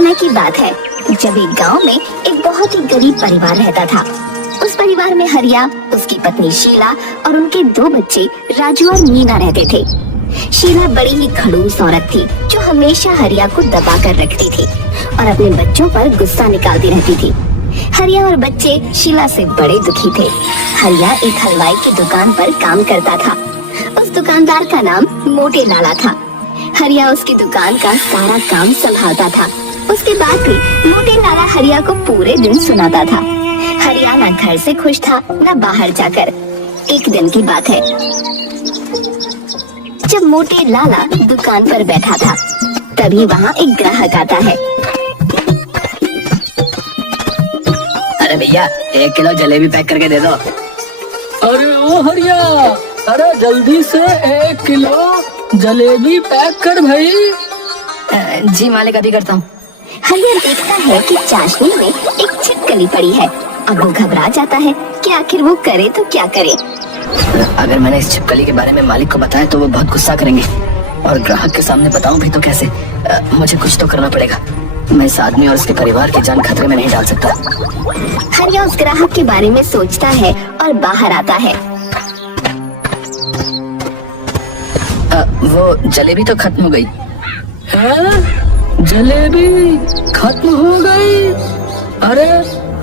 समय की बात है जब एक गांव में एक बहुत ही गरीब परिवार रहता था। उस परिवार में हरिया, उसकी पत्नी शीला और उनके 2 बच्चे राजू और मीना रहते थे। शीला बड़ी ही खड़ूस औरत थी जो हमेशा हरिया को दबा कर रखती थी और अपने बच्चों पर गुस्सा निकालती रहती थी। हरिया और बच्चे शीला से बड़े दुखी थे। हरिया एक हलवाई की दुकान पर काम करता था। उस दुकानदार का नाम मोटे लाला था। हरिया उसकी दुकान का सारा काम संभालता था। उसके बाद भी मोटे लाला हरिया को पूरे दिन सुनाता था। हरिया न घर से खुश था न बाहर जाकर। एक दिन की बात है जब मोटे लाला दुकान पर बैठा था, तभी वहाँ एक ग्राहक आता है। अरे भैया 1 किलो जलेबी पैक करके दे दो। अरे ओ हरिया, अरे जल्दी से 1 किलो जलेबी पैक कर भाई। जी मालिक, अभी करता हूँ। हरिया देखता है कि चाशनी में एक छिपकली पड़ी है। अब वो घबरा जाता है कि आखिर वो करे तो क्या करे। अगर मैंने इस छिपकली के बारे में मालिक को बताया तो वो बहुत गुस्सा करेंगे, और ग्राहक के सामने बताऊं भी तो कैसे। मुझे कुछ तो करना पड़ेगा। मैं इस आदमी और उसके परिवार की जान खतरे में नहीं डाल सकता। हरिया उस ग्राहक के बारे में सोचता है और बाहर आता है। वो जलेबी तो खत्म हो गई। हैं? जलेबी खत्म हो गई? अरे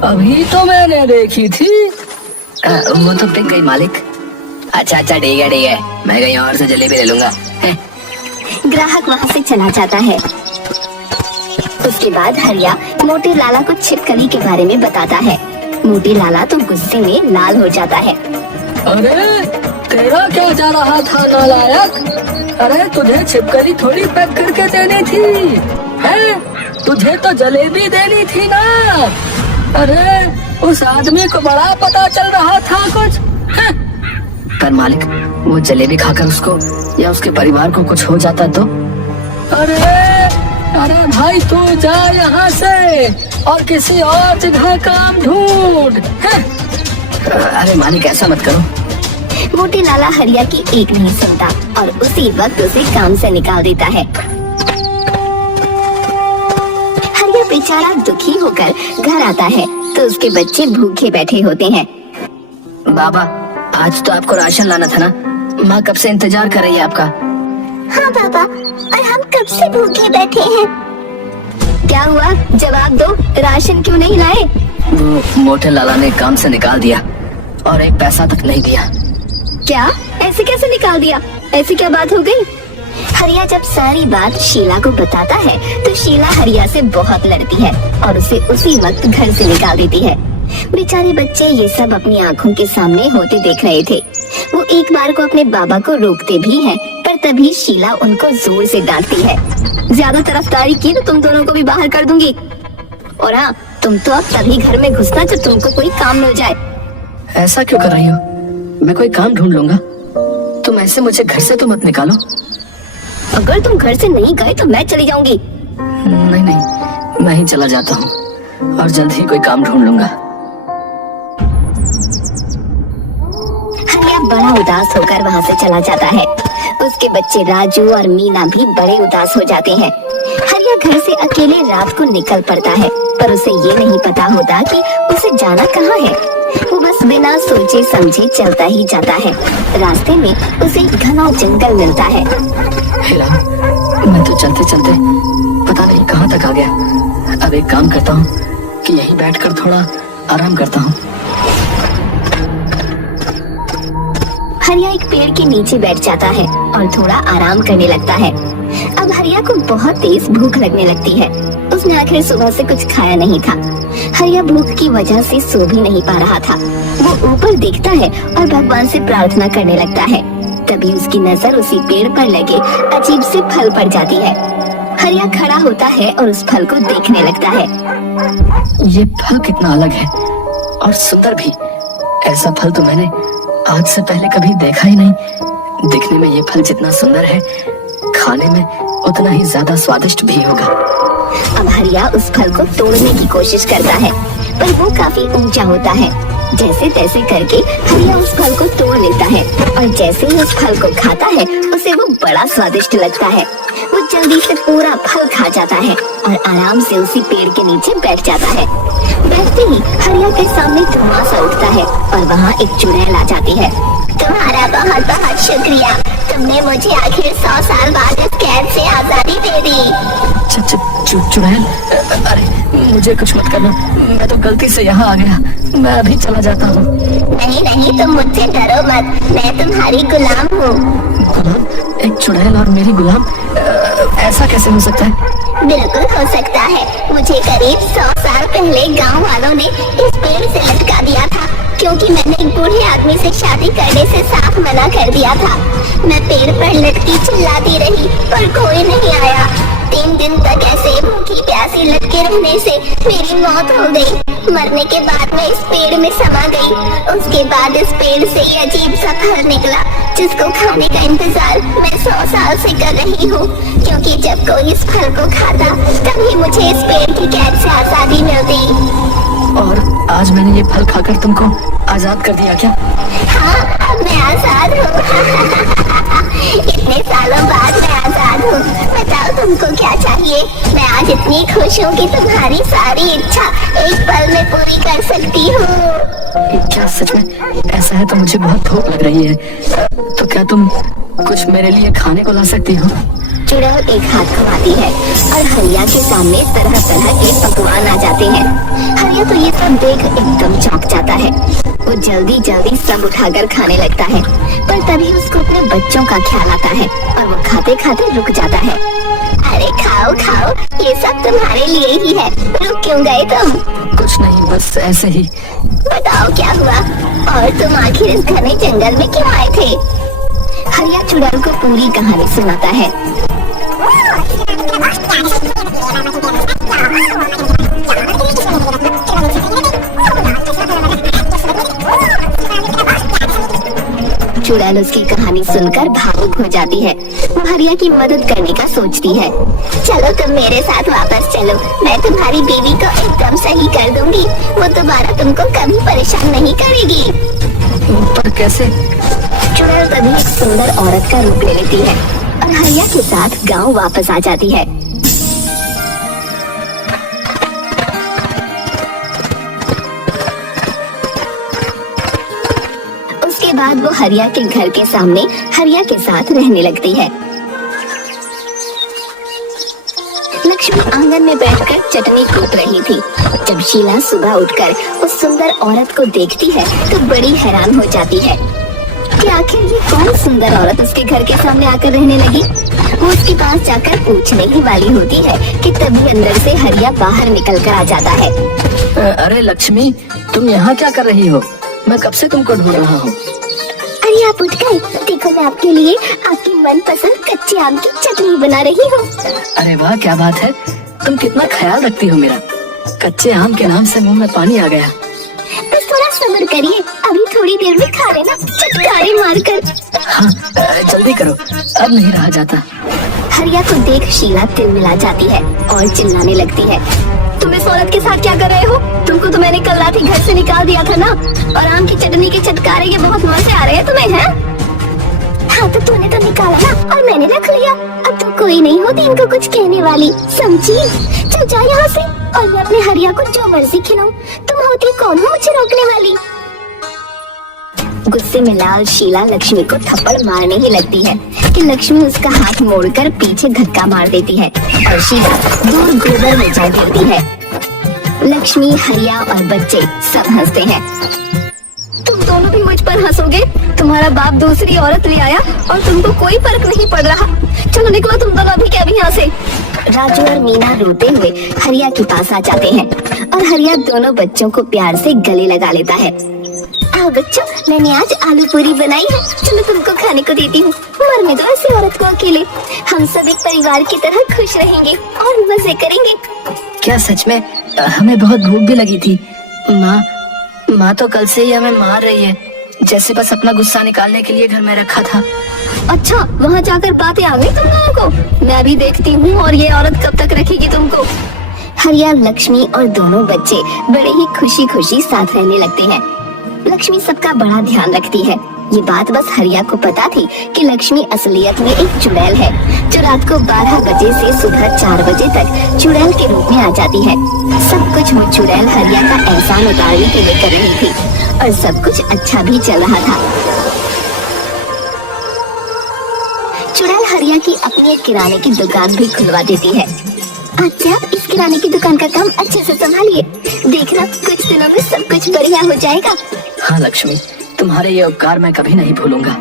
अभी तो मैंने देखी थी। वो तो बिक गई मालिक। अच्छा ठीक है, मैं कहीं और से जलेबी ले लूंगा। ग्राहक वहाँ से चला जाता है। उसके बाद हरिया मोटे लाला को छिपकली के बारे में बताता है। मोटे लाला तो गुस्से में लाल हो जाता है। अरे तेरा क्या जा रहा था नालायक? अरे तुझे छिपकली थोड़ी पैक करके देनी थी, हैं? तुझे तो जलेबी देनी थी ना। अरे उस आदमी को बड़ा पता चल रहा था कुछ। पर मालिक, वो जलेबी खाकर उसको या उसके परिवार को कुछ हो जाता तो? अरे भाई तू जा यहाँ से और किसी और जगह काम ढूंढ। अरे मालिक, ऐसा मत करो। मोटे लाला हरिया की एक नहीं सुनता और उसी वक्त उसे काम से निकाल देता है। हरिया बेचारा दुखी होकर घर आता है तो उसके बच्चे भूखे बैठे होते हैं। बाबा, आज तो आपको राशन लाना था ना। माँ कब से इंतजार कर रही है आपका। हाँ बाबा, और हम कब से भूखे बैठे हैं। क्या हुआ, जवाब दो, राशन क्यों नहीं लाए? वो मोटे लाला ने काम से निकाल दिया और 1 पैसा तक नहीं दिया। क्या? ऐसे कैसे निकाल दिया? ऐसी क्या बात हो गई? हरिया जब सारी बात शीला को बताता है तो शीला हरिया से बहुत लड़ती है और उसे उसी वक्त घर से निकाल देती है। बेचारे बच्चे ये सब अपनी आंखों के सामने होते देख रहे थे। वो एक बार को अपने बाबा को रोकते भी हैं, पर तभी शीला उनको जोर से डांटती है। ज्यादा तरफदारी की तो तुम दोनों को भी बाहर कर दूंगी। और हाँ, तुम तो अब तभी घर में घुसना जब तुमको कोई काम मिल जाए। ऐसा क्यों कर रही हो? मैं कोई काम ढूंढ लूंगा। तुम ऐसे मुझे घर से तो मत निकालो। अगर तुम घर से नहीं गए तो मैं चली जाऊंगी। नहीं, मैं ही चला जाता हूँ और जल्द ही कोई काम ढूंढ लूंगा। हरिया बड़ा उदास होकर वहाँ से चला जाता है। उसके बच्चे राजू और मीना भी बड़े उदास हो जाते हैं। हरिया घर से अकेले रात को निकल पड़ता है, पर उसे ये नहीं पता होता कि उसे जाना कहाँ है। वो बस बिना सोचे समझे चलता ही जाता है। रास्ते में उसे एक घना जंगल मिलता है। मैं तो चलते चलते पता नहीं कहाँ तक आ गया। अब एक काम करता हूँ कि यहीं बैठकर थोड़ा आराम करता हूँ। हरिया एक पेड़ के नीचे बैठ जाता है और थोड़ा आराम करने लगता है। अब हरिया को बहुत तेज भूख लगने लगती है। उसने आखिर सुबह से कुछ खाया नहीं था। हरिया भूख की वजह से सो भी नहीं पा रहा था। वो ऊपर देखता है और भगवान से प्रार्थना करने लगता है। तभी उसकी नजर उसी पेड़ पर लगे अजीब से फल पर जाती है। हरिया खड़ा होता है और उस फल को देखने लगता है। ये फल कितना अलग है और सुंदर भी। ऐसा फल तो मैंने आज से पहले कभी देखा ही नहीं। दिखने में ये फल जितना सुंदर है, खाने में उतना ही ज्यादा स्वादिष्ट भी होगा। अब हरिया उस फल को तोड़ने की कोशिश करता है, पर वो काफी ऊंचा होता है। जैसे तैसे करके हरिया उस फल को तोड़ लेता है और जैसे ही उस फल को खाता है उसे वो बड़ा स्वादिष्ट लगता है। वो जल्दी जल्दी से पूरा फल खा जाता है और आराम से उसी पेड़ के नीचे बैठ जाता है। बैठते ही हरिया के सामने धुआं सा उठता है और वहाँ एक चुड़ैल आ जाती है। तुम्हारा बहुत बहुत शुक्रिया, तुमने मुझे आखिर 100 साल बाद इस कैद से आजादी दे दी। चुड़ैल, अरे मुझे कुछ मत करना, मैं तो गलती से यहाँ आ गया, मैं अभी चला जाता हूँ। नहीं नहीं, तुम मुझसे डरो मत, मैं तुम्हारी गुलाम हूँ। गुलाम? एक चुड़ैल और मेरी गुलाम? ऐसा कैसे हो सकता है? बिल्कुल हो सकता है। मुझे करीब 100 साल पहले गांव वालों ने इस पेड़ से लटका दिया था, क्योंकि मैंने एक बूढ़े आदमी से शादी करने से साफ मना कर दिया था। मैं पेड़ पर लटकी चिल्लाती रही पर कोई नहीं आया। 3 दिन तक ऐसे भूखी प्यासी लटके रहने से मेरी मौत हो गई। मरने के बाद मैं इस पेड़ में समा गई। उसके बाद इस पेड़ से ये अजीब सा फल निकला, जिसको खाने का इंतजार मैं 100 साल से कर रही हूँ, क्योंकि जब कोई इस फल को खाता तभी मुझे इस पेड़ की कैद से आजादी मिलती। और आज मैंने ये फल खाकर तुमको आजाद कर दिया क्या? हाँ, अब मैं आजाद हूँ। इतने सालों बाद मैं आजाद हूँ। बताओ तुमको क्या चाहिए? मैं आज इतनी खुश हूँ कि तुम्हारी सारी इच्छा एक पल में पूरी कर सकती हूँ। क्या सच में? ऐसा है तो मुझे बहुत भूख लग रही है, तो क्या तुम कुछ मेरे लिए खाने को ला सकती हो? चुड़ैल एक हाथ घुमाती है और हरिया के सामने तरह तरह के पकवान आ जाते हैं। हरिया तो ये सब देख एकदम चौंक जाता है। वो जल्दी जल्दी सब उठाकर खाने लगता है, पर तभी उसको अपने बच्चों का ख्याल आता है और वो खाते खाते रुक जाता है। अरे खाओ खाओ, ये सब तुम्हारे लिए ही है, रुक क्यों गए तुम? कुछ नहीं, बस ऐसे ही। बताओ क्या हुआ, और तुम आखिर इस घने जंगल में क्यों आए थे? हरिया चुड़ैल को पूरी कहानी सुनाता है। चुड़ैल उसकी कहानी सुनकर भावुक हो जाती है। वो हरिया की मदद करने का सोचती है। चलो तुम मेरे साथ वापस चलो, मैं तुम्हारी बीवी को एकदम सही कर दूंगी। वो दोबारा तुमको कभी परेशान नहीं करेगी। पर कैसे? चुड़ैल तभी एक सुंदर औरत का रूप ले लेती है और हरिया के साथ गांव वापस आ जाती है। उसके बाद वो हरिया के घर के सामने हरिया के साथ रहने लगती है। लक्ष्मी आंगन में बैठकर चटनी कूट रही थी। जब शीला सुबह उठकर उस सुंदर औरत को देखती है तो बड़ी हैरान हो जाती है कि आखिर ये कौन सुंदर औरत उसके घर के सामने आकर रहने लगी। वो उसके पास जाकर पूछने ही वाली होती है कि तभी अंदर से हरिया बाहर निकल कर आ जाता है। अरे लक्ष्मी, तुम यहाँ क्या कर रही हो? मैं कब से तुमको ढूंढ रहा हूँ। अरे आप उठ गए? देखो मैं आपके लिए आपकी मनपसंद कच्चे आम की चटनी बना रही हूँ। अरे वाह, क्या बात है, तुम कितना ख्याल रखती हो मेरा। कच्चे आम के नाम से मुंह में पानी आ गया। बस थोड़ा सब्र करिए, अभी थोड़ी देर में खा लेना चटकारे मारकर। हाँ, जल्दी करो, अब नहीं रहा जाता। हरिया को देख शीला तिलमिला जाती है और चिल्लाने लगती है। तुम इस औरत के साथ क्या कर रहे हो? तुमको तो मैंने कल रात ही घर से निकाल दिया था ना, और आम की चटनी के चटकारे के बहुत मजे आ रहे हैं तुम्हें, हैं? हाँ तो तूने तो निकाला ना और मैंने रख लिया। अब तो कोई नहीं होती इनको कुछ कहने वाली, समझी? चल जा यहाँ से और मैं अपने हरिया को जो मर्जी खिलाऊं। तुम होती कौन हो मुझे रोकने वाली? गुस्से में लाल शीला लक्ष्मी को थप्पड़ मारने ही लगती है कि लक्ष्मी उसका हाथ मोड़कर पीछे धक्का मार देती है और शीला दूर गोबर में जा गिरती है। लक्ष्मी, हरिया और बच्चे सब हंसते हैं। तुम दोनों भी मुझ पर हंसोगे? तुम्हारा बाप दूसरी औरत ले आया और तुमको कोई फर्क नहीं पड़ रहा। चलो निकलो तुम दोनों अभी के अभी यहाँ से। राजू और मीना रोते हुए हरिया के पास आ जाते हैं और हरिया दोनों बच्चों को प्यार से गले लगा लेता है। आओ बच्चों, मैंने आज आलू पूरी बनाई है, चलो तुमको खाने को देती हूँ। मरने दो ऐसी औरत को अकेले, हम सब एक परिवार की तरह खुश रहेंगे और मजे करेंगे। क्या सच में? हमें बहुत भूख भी लगी थी। माँ तो कल से ही हमें मार रही है, जैसे बस अपना गुस्सा निकालने के लिए घर में रखा था। अच्छा, वहाँ जाकर बातें आ गई तुम लोगों को? मैं भी देखती हूँ और ये औरत कब तक रखेगी तुमको। हरिया, लक्ष्मी और दोनों बच्चे बड़े ही खुशी खुशी साथ रहने लगते हैं। लक्ष्मी सबका बड़ा ध्यान रखती है ये बात बस हरिया को पता थी कि लक्ष्मी असलियत में एक चुड़ैल है, जो रात को 12 बजे से सुबह 4 बजे तक चुड़ैल के रूप में आ जाती है। सब कुछ वो चुड़ैल हरिया का एहसान उतारने के लिए कर रही थी और सब कुछ अच्छा भी चल रहा था। चुड़ैल हरिया की अपनी एक किराने की दुकान भी खुलवा देती है। अच्छा, इस किराने की दुकान का काम अच्छे से संभालिए, देखना कुछ दिनों में सब कुछ बढ़िया हो जाएगा। हाँ लक्ष्मी, तुम्हारे ये उपकार मैं कभी नहीं भूलूंगा।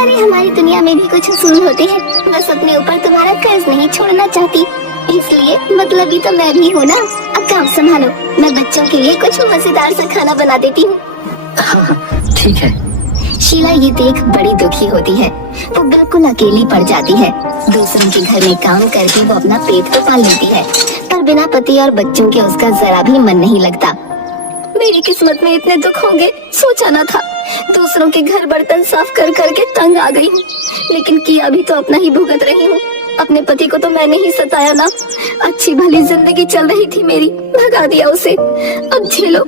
अरे हमारी दुनिया में भी कुछ उसूल होते हैं, बस अपने ऊपर तुम्हारा कर्ज नहीं छोड़ना चाहती, इसलिए मतलबी तो मैं भी हूँ ना। अब काम संभालो, मैं बच्चों के लिए कुछ मजेदार सा खाना बना देती हूँ। हाँ ठीक है। शीला ये देख बड़ी दुखी होती है। वो बिल्कुल अकेली पड़ जाती है। दूसरों के घर में काम करके वो अपना पेट तो पाल लेती है, पर बिना पति और बच्चों के उसका जरा भी मन नहीं लगता। मेरी किस्मत में इतने दुख होंगे सोचा ना था। दूसरों के घर बर्तन साफ कर करके तंग आ गई हूँ, लेकिन किया भी तो अपना ही भुगत रही हूँ। अपने पति को तो मैंने ही सताया ना। अच्छी भली जिंदगी चल रही थी मेरी, भगा दिया उसे। अब झेलो।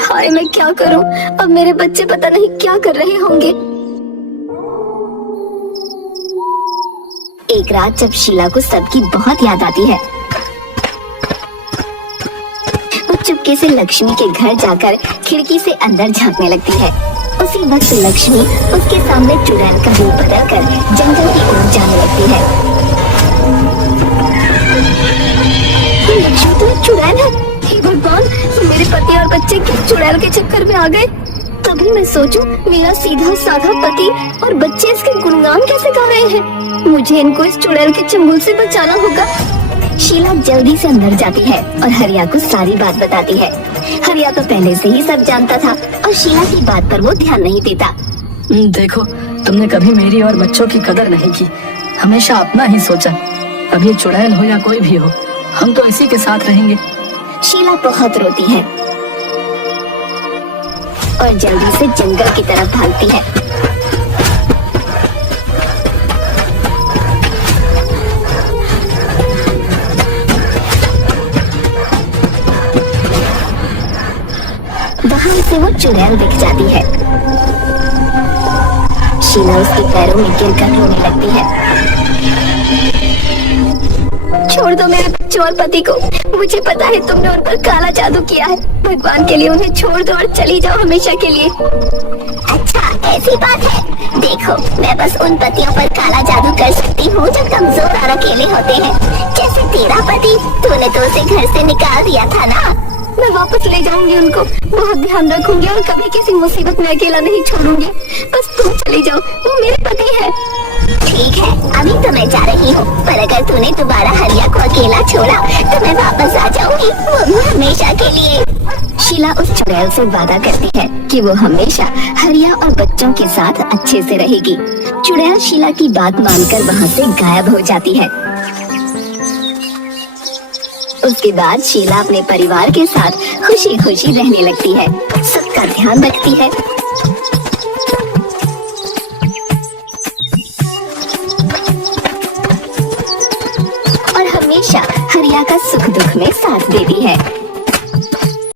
हाय मैं क्या करूं, अब मेरे बच्चे पता नहीं क्या कर रहे होंगे। एक रात जब शीला को सबकी बहुत याद आती है, वो चुपके से लक्ष्मी के घर जाकर खिड़की से अंदर झांकने लगती है। उसी वक्त लक्ष्मी उसके सामने चुड़ैल का रूप बदलकर जंगल की ओर जाने लगती है। लक्ष्मी तो चुड़ैल है। हे भगवान, मेरे पति और बच्चे किस चुड़ैल के चक्कर में आ गए। तभी मैं सोचूं, मेरा सीधा साधा पति और बच्चे इसके गुणगान कैसे गा रहे हैं। मुझे इनको इस चुड़ैल के चंगुल से बचाना होगा। शीला जल्दी से अंदर जाती है और हरिया को सारी बात बताती है। हरिया तो पहले से ही सब जानता था और शीला की बात पर वो ध्यान नहीं देता। देखो, तुमने कभी मेरी और बच्चों की कदर नहीं की, हमेशा अपना ही सोचा। अब ये चुड़ैल हो या कोई भी हो, हम तो इसी के साथ रहेंगे। शीला बहुत रोती है और जल्दी से जंगल की तरफ भागती है। वहां से वो चुड़ैल दिख जाती है। शीला उसके पैरों में गिरकर रोने लगती है। छोड़ दो मेरे बच्चों और पति को, मुझे पता है तुमने उन पर काला जादू किया है। भगवान के लिए उन्हें छोड़ दो और चली जाओ हमेशा के लिए। अच्छा ऐसी बात है, देखो मैं बस उन पतियों पर काला जादू कर सकती हूँ जो कमजोर और अकेले होते हैं, जैसे तेरा पति। तूने तो उसे घर से निकाल दिया था ना। मैं वापस ले जाऊंगी उनको, बहुत ध्यान रखूंगी और कभी किसी मुसीबत में अकेला नहीं छोड़ूंगी। बस तुम चली जाओ, वो मेरे पति है। ठीक है, अभी तो मैं जा रही हूँ, पर अगर तूने दोबारा हरिया को अकेला छोड़ा तो मैं वापस आ जाऊंगी, वो भी हमेशा के लिए। शीला उस चुड़ैल से वादा करती है कि वो हमेशा हरिया और बच्चों के साथ अच्छे से रहेगी। चुड़ैल शीला की बात मानकर वहाँ से गायब हो जाती है। उसके बाद शीला अपने परिवार के साथ खुशी खुशी रहने लगती है, सबका ध्यान रखती है